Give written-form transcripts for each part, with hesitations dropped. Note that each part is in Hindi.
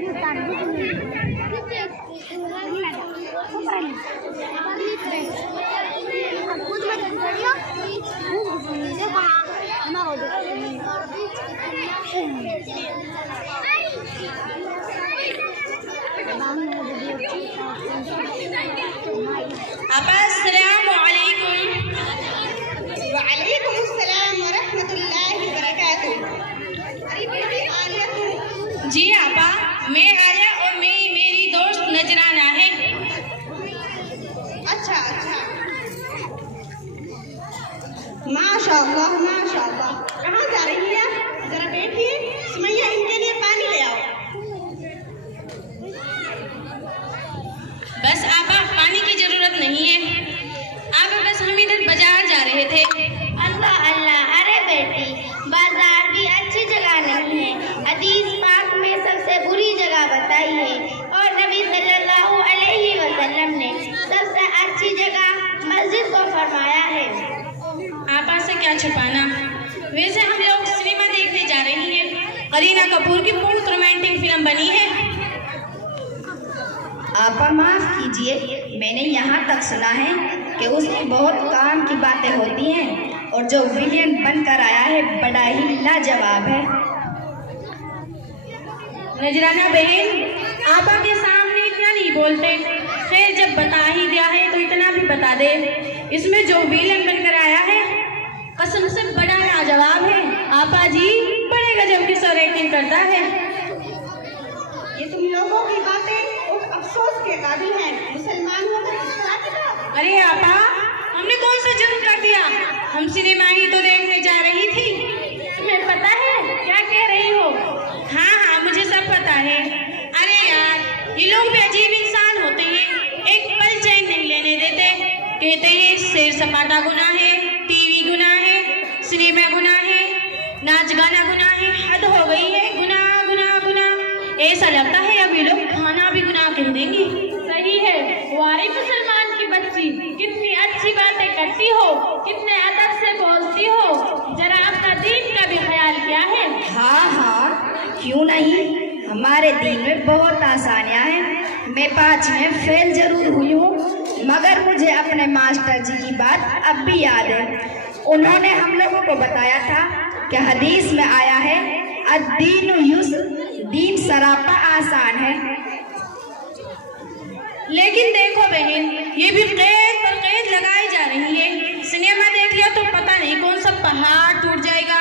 वालेकुम अस्सलाम व रहमतुल्लाहि व बरकातुहू। जी आपा, मैं आलिया और मेरी दोस्त नजराना है। अच्छा, माशाअल्लाह माशाअल्लाह। कहाँ जा रही है? जरा बैठिए, सुमैया इनके लिए पानी ले आओ। बस आपा, पानी की जरूरत नहीं है आपा, बस हम इधर बाजार जा रहे थे। अल्लाह अल्लाह, अरे बेटी, बाजार भी अच्छी जगह नहीं है। हदीस पाक में सबसे बुरी जगह बताई है और नबी सल्लल्लाहु अलैहि वसल्लम ने सबसे अच्छी जगह मस्जिद को फरमाया है। आपा से क्या छुपाना, वैसे हम लोग सिनेमा देखने जा रही हैं। करीना कपूर की बहुत रोमांटिक फिल्म बनी है। आपा माफ कीजिए, मैंने यहाँ तक सुना है कि उसमें बहुत काम की बातें होती हैं और जो विलियन बनकर आया है बड़ा ही लाजवाब है। नजराना बहन, आपा के सामने इतना नहीं बोलते। खैर, जब बता ही दिया है तो इतना भी बता दे, इसमें जो विलन बनकर आया है कसम से बड़ा लाजवाब है। आपा जी बड़े गजब की सर एक्टिंग करता है। ये तुम लोगों की बातें उस अफसोस के काबिल हैं। मुसलमान होकर इस तरह की बात। अरे आपा, हमने कौन सा जुर्म कर दिया? हम सिनेमा ही तो देखने जा रही थी। तुम्हें पता है क्या कह रही हो? हाँ, मुझे सब पता है। अरे यार, ये लोग भी अजीब इंसान होते हैं, एक पल चैन नहीं लेने देते। कहते हैं शेर सपाटा गुनाह है, टीवी गुनाह है, सिनेमा गुनाह है, नाच गाना गुनाह है। हद हो गई है, गुनाह गुनाह गुनाह। ऐसा लगता है अब ये लोग खाना भी गुनाह कह देंगे। सही है, वारी मुसलमान की बच्ची, कितनी अच्छी बातें करती हो, कितने अदब से बोलती हो। जरा अपना दीन का भी ख्याल किया है? हाँ, क्यों नहीं, हमारे दीन में बहुत आसानियाँ हैं। मैं 5 में फेल जरूर हुई हूँ, मगर मुझे अपने मास्टर जी की बात अब भी याद है। उन्होंने हम लोगों को बताया था कि हदीस में आया है, अद्दीनु युस्र, दीन सरापा आसान है। लेकिन देखो बहन, ये भी कैद पर कैद लगाई जा रही है। सिनेमा देख लिया तो पता नहीं कौन सा पहाड़ टूट जाएगा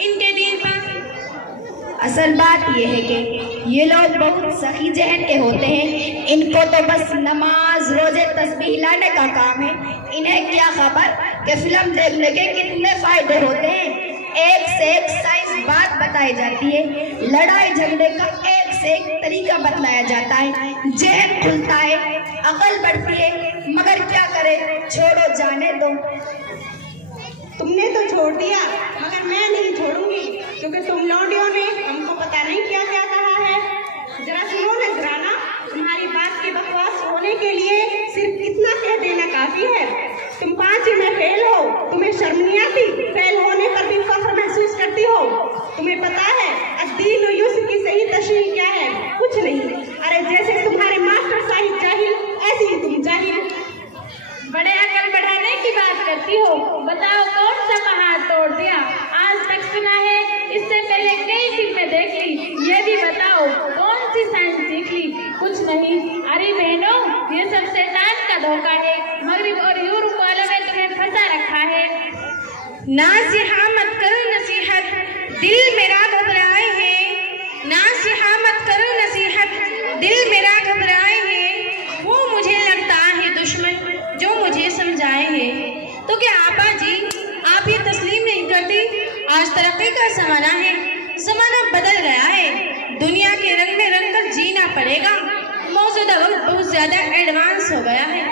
इनके दीन पर। असल बात ये है कि ये लोग बहुत सखी जहन के होते हैं। इनको तो बस नमाज रोजे तस्बीह लाने का काम है। इन्हें क्या खबर कि फिल्म देखने के कितने फायदे होते हैं। एक से एक साइंस बात बताई जाती है, लड़ाई झगड़े का एक से एक तरीका बतलाया जाता है, जहन खुलता है, अकल बढ़ती है। मगर क्या करे, छोड़ो जाने दो। तुमने तो छोड़ दिया, मगर मैं नहीं छोड़ूंगी, क्योंकि तुम लौंडियों ने हमको पता नहीं क्या क्या कहा है। जरा सुनो नजराना, तुम्हारी बात की बकवास होने के लिए सिर्फ इतना कह देना काफी है। तुम 5 में फेल हो, तुम्हें शर्म नहीं आती? फेल होने पर भी फख्र महसूस करती हो? तुम्हें पता है अद्दीन युस्र की सही तशरीह क्या है? कुछ नहीं। अरे जैसे तुम्हारे मास्टर साहिब जाहिल, ऐसे ही तुम जाहिल। बड़े अकल बढ़ाने की बात करती हो। बताओ कौन सा पहाड़ तोड़ दिया? आज तक सुना है, इससे पहले कई फिल्में देख ली। ये भी बताओ कौन सी साइंस सीख ली? कुछ नहीं। अरे बहनों, ये सब शैतान का धोखा है। मगरिब और यूरोप वालों ने तुम्हें फंसा रखा है। नासिहा मत करो नसीहत, दिल मेरा घबराए है। नासिहा मत करो नसीहत, दिल मेरा घबराए है। वो मुझे लगता है दुश्मन जो मुझे समझाए है। तो क्या आपा जी, आप ये तस्लीम नहीं करती? आज तरक्की का जमाना है, जमाना बदल गया है। दुनिया के रंग में रंग कर जीना पड़ेगा। मौजूदा वक्त बहुत ज्यादा एडवांस हो गया है।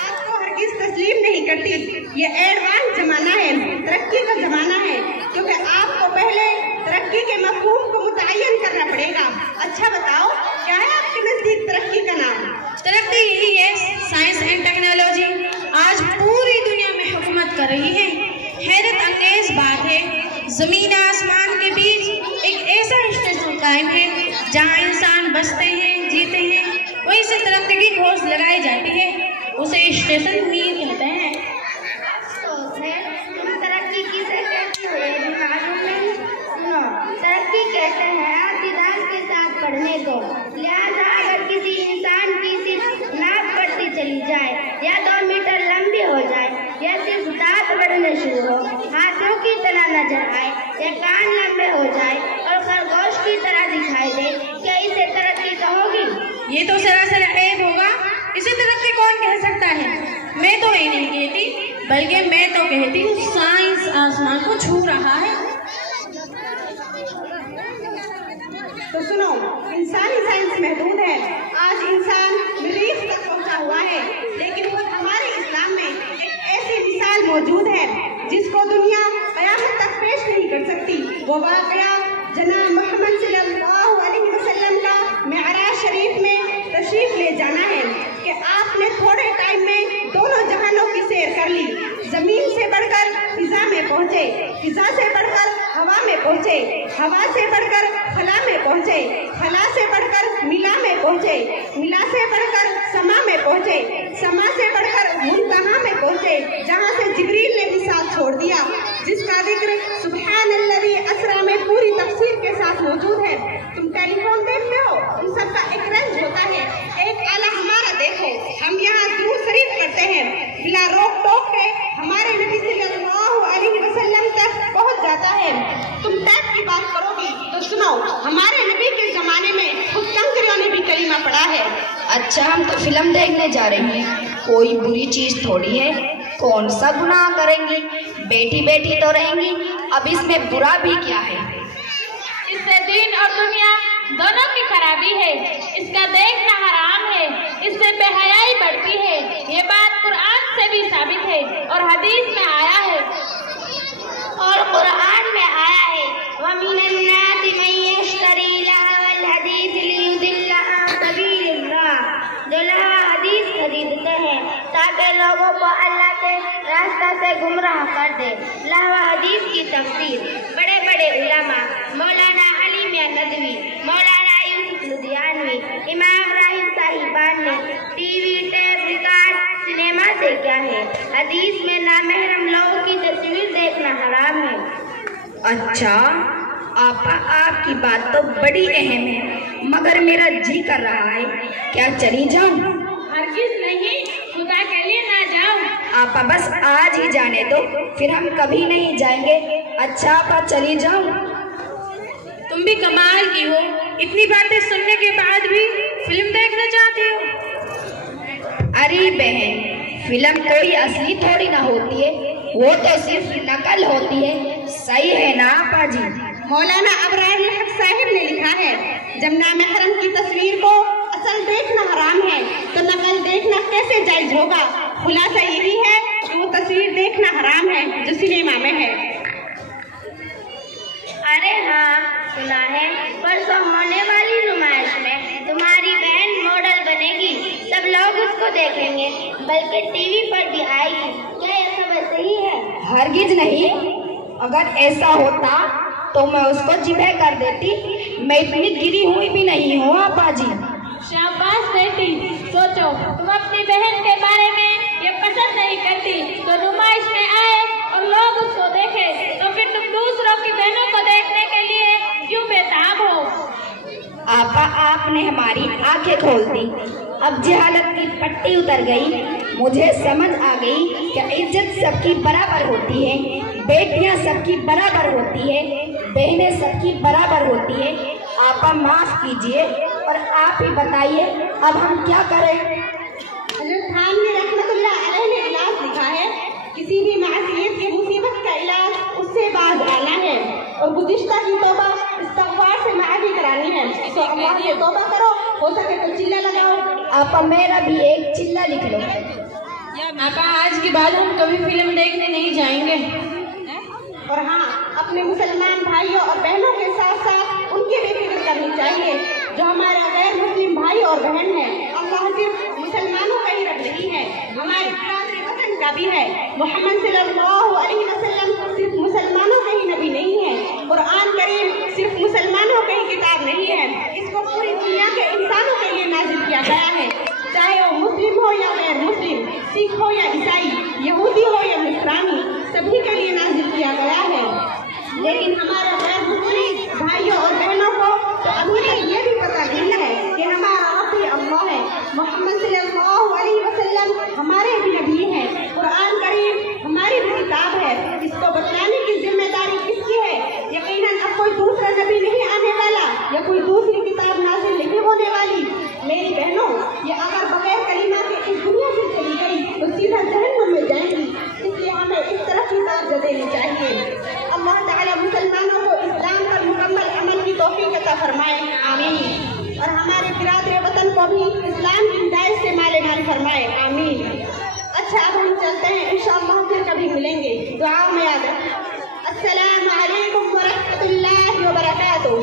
आपको हरगिज़ तस्लीम नहीं करती। ये एडवांस जमाना है, तरक्की का जमाना है, क्योंकि आपको पहले तरक्की के मफहूम को मुतय्यन करना पड़ेगा। अच्छा बताओ, क्या है आपके नजदीक तरक्की का नाम? तरक्की यही है, साइंस एंड टेक्नोलॉजी आज पूरी दुनिया में हुकूमत कर रही है। हैरत अंगेज बात है, जमीन आसमान के बीच एक ऐसा रिश्ता कायम है जहाँ इंसान इंसान बचते हैं, जीते हैं, वहीं से तरक्की की खोज लगाई जाती है, उसे स्टेशन मीर कहते हैं। तुम तरक्की किसे कहती हो ये भी मालूम नहीं? सुनो, तरक्की कहते हैं इक़्तिदार के साथ बढ़ने को। लिहाजा अगर किसी इंसान की सिर्फ नाक बढ़ती चली जाए या 2 मीटर लंबी हो जाए या सिर्फ दांत बढ़ने शुरू हो, हाथों की तरह नजर आए या कान लंबे हो जाए और खरगोश की तरह दिखाई दे, क्या इसे तरक्की कहोगी? ये तो सरासर ऐब होगा, इसे तरक्की कौन कह सकता है? मैं तो ये नहीं कहती, बल्कि मैं तो कहती हूँ साइंस आसमान को छू रहा है। तो सुनो, इंसानी साइंस महदूद है। आज इंसान मरीख तक पहुंचा हुआ है, लेकिन खुद हमारे इस्लाम में एक ऐसी मिसाल मौजूद है जिसको दुनिया क़यामत तक पेश नहीं कर सकती। वो वाक़या जनाब मोहम्मद सल्लल्लाहु अलैहि वसल्लम का मेअराज शरीफ में तशरीफ ले जाना है कि आपने थोड़े टाइम में दोनों जहानों की सैर कर ली। जमीन से बढ़कर फिजा में पहुँचे, फिजा से बढ़कर हवा में पहुँचे, हवा से बढ़कर खला में पहुँचे, खला से बढ़कर मिला में पहुँचे, मिला से बढ़कर समा में पहुँचे, समा से बढ़कर मुंतहा में पहुँचे, जहाँ से जिब्रील ने भी साथ छोड़ दिया, जिसका जिक्र सुब्हानल्लज़ी असरा में पूरी तफसीर के साथ मौजूद है। तुम टेलीफोन देखते हो, उन सबका एक रेंज होता है। एक आला हमारा देखो, हम यहाँ दुरूद शरीफ करते हैं, बिला रोक टोक के हमारे नबी सल्लल्लाहु अलैहि वसल्लम तक पहुँच जाता है। तुम टैप की बात करोगी तो सुनो, हमारे नबी के जमाने में खुद कंकरियों ने भी कलीमा पढ़ा है। अच्छा, हम तो फिल्म देखने जा रही हैं, कोई बुरी चीज थोड़ी है, कौन सा गुनाह करेंगी, बैठी बैठी तो रहेंगी, अब इसमें बुरा भी क्या है? इससे दीन और दुनिया दोनों की खराबी है, इसका देखना हराम है, इससे बेहयाई बढ़ती है। ये बात कुरान से भी साबित है और हदीस में आया है। और कुरान में आया है, वमिनन नासि मन यश्तरी लहवल हदीस लियुदिल्ला अन सबीलिल्लाह। जो लहवा हदीस खरीदते हैं ताकि लोगों को अल्लाह के रास्ते से गुमराह कर दे। लहवा हदीस की तफसीर बड़े बड़े उलमा, मौलाना अली मियां नदवी, मौलाना यूसुफ लुधियानवी, इमाम राहिल साहिबान ने टीवी, टेप रिकॉर्ड, सिनेमा से क्या है, हदीस में नामहरम लोगों की तस्वीर देखना हराम है। अच्छा आपा, आपकी बात तो बड़ी अहम है, मगर मेरा जी कर रहा है, क्या चली जाऊं? हरगिज नहीं, खुदा के लिए ना जाओ। आपा बस आज ही जाने दो, फिर हम कभी नहीं जाएंगे। अच्छा आपा, चली जाऊं? तुम भी कमाल की हो, इतनी बातें सुनने के बाद भी फिल्म देखना चाहती हो। अरे बहन, फिल्म कोई असली थोड़ी ना होती है, वो तो सिर्फ नकल होती है, सही है ना आपा जी? मौलाना अबरार हक साहिब ने लिखा है, जब नामहरम की तस्वीर को असल देखना हराम है तो नकल देखना कैसे जायज होगा? खुलासा यही है कि वो तस्वीर देखना हराम है जो सिनेमा में है। अरे हाँ, सुना है परसों होने वाली नुमाइश में तुम्हारी बहन मॉडल बनेगी, सब लोग उसको देखेंगे, बल्कि टीवी पर भी आएगी। क्या यह खबर सही है? हरगिज नहीं, अगर ऐसा होता तो मैं उसको जिबह कर देती, मैं इतनी गिरी हुई भी नहीं हूँ आपा जी। शाबाश बेटी, सोचो तुम अपनी बहन के बारे में ये पसंद नहीं करती तो नुमाइश में आए और लोग उसको देखे, तो फिर तुम दूसरों की बहनों को देखने के लिए क्यों बेताब हो? आपा, आपने हमारी आंखें खोल दी, अब जहालत की पट्टी उतर गई, मुझे समझ आ गई कि इज्जत सबकी बराबर होती है, बेटियां सबकी बराबर होती है, बहनें सबकी बराबर होती है। आपा माफ कीजिए और आप ही बताइए अब हम क्या करें? हज़रत खान ने रहमतुल्लाह अलैह ने इलाज लिखा है, किसी भी मासियत की मुसीबत का इलाज उससे बाज आना है और गुज़िश्ता की तौबा इस्तग़फ़ार से माफ़ी करानी है। तो अल्लाह से तौबा करो, हो सके तो चिल्ला लगाओ। आपा मेरा भी एक चिल्ला लिख लो। आपा, आज के बाद हम कभी फिल्म देखने नहीं जाएंगे। और हाँ, अपने मुसलमान भाइयों और बहनों के साथ साथ उनकी भी फिक्र करनी चाहिए जो हमारे गैर मुस्लिम भाई और बहन हैं। अल्लाह सिर्फ मुसलमानों का ही रब नहीं है, हमारे बिरादरी वतन का भी है। मोहम्मद सल्लल्लाहु अलैहि वसल्लम सिर्फ मुसलमानों के ही नबी नहीं है, कुरान करीम सिर्फ मुसलमानों की किताब नहीं है, इसको पूरी दुनिया के इंसानों के लिए नाजिल किया गया है, चाहे वो मुस्लिम हो या गैर मुस्लिम, सिख हो या ईसाई, यहूदी हो या नसरानी, सभी के लिए नाजिल किया गया है। लेकिन हमारे गैर मुस्लिम भाइयों और बहनों को तो अभी तक ये भी पता नहीं है कि हमारा रब ही अल्लाह है, मोहम्मद सल्लल्लाहु अलैहि वसल्लम हमारे भी नबी हैं, कुरान करीम हमारी भी किताब है, इसको बतलाने की जिम्मेदारी किसकी है? यकीनन अब कोई दूसरा नबी नहीं आने वाला या कोई दूसरी किताब नाज़िल नहीं होने वाली। मेरी बहनों, ये अगर बगैर कलीमा के इस दुनिया से चली गई तो सीधा जहन्नम में जाएंगी, इसलिए हमें इस तरफ ही तवज्जो देनी चाहिए। अल्लाह ताला मुसलमानों को इस्लाम पर मुकम्मल अमल की तौफीक अता फरमाए, आमीन। और हमारे बिरादर वतन को भी इस्लाम की हिदायत से माले माल फरमाए, आमीन। अच्छा, अब हम चलते हैं, इंशाअल्लाह फिर कभी मिलेंगे, दुआओं में याद रखें। अस्सलामु अलैकुम व रहमतुल्लाहि व बरकातुहू।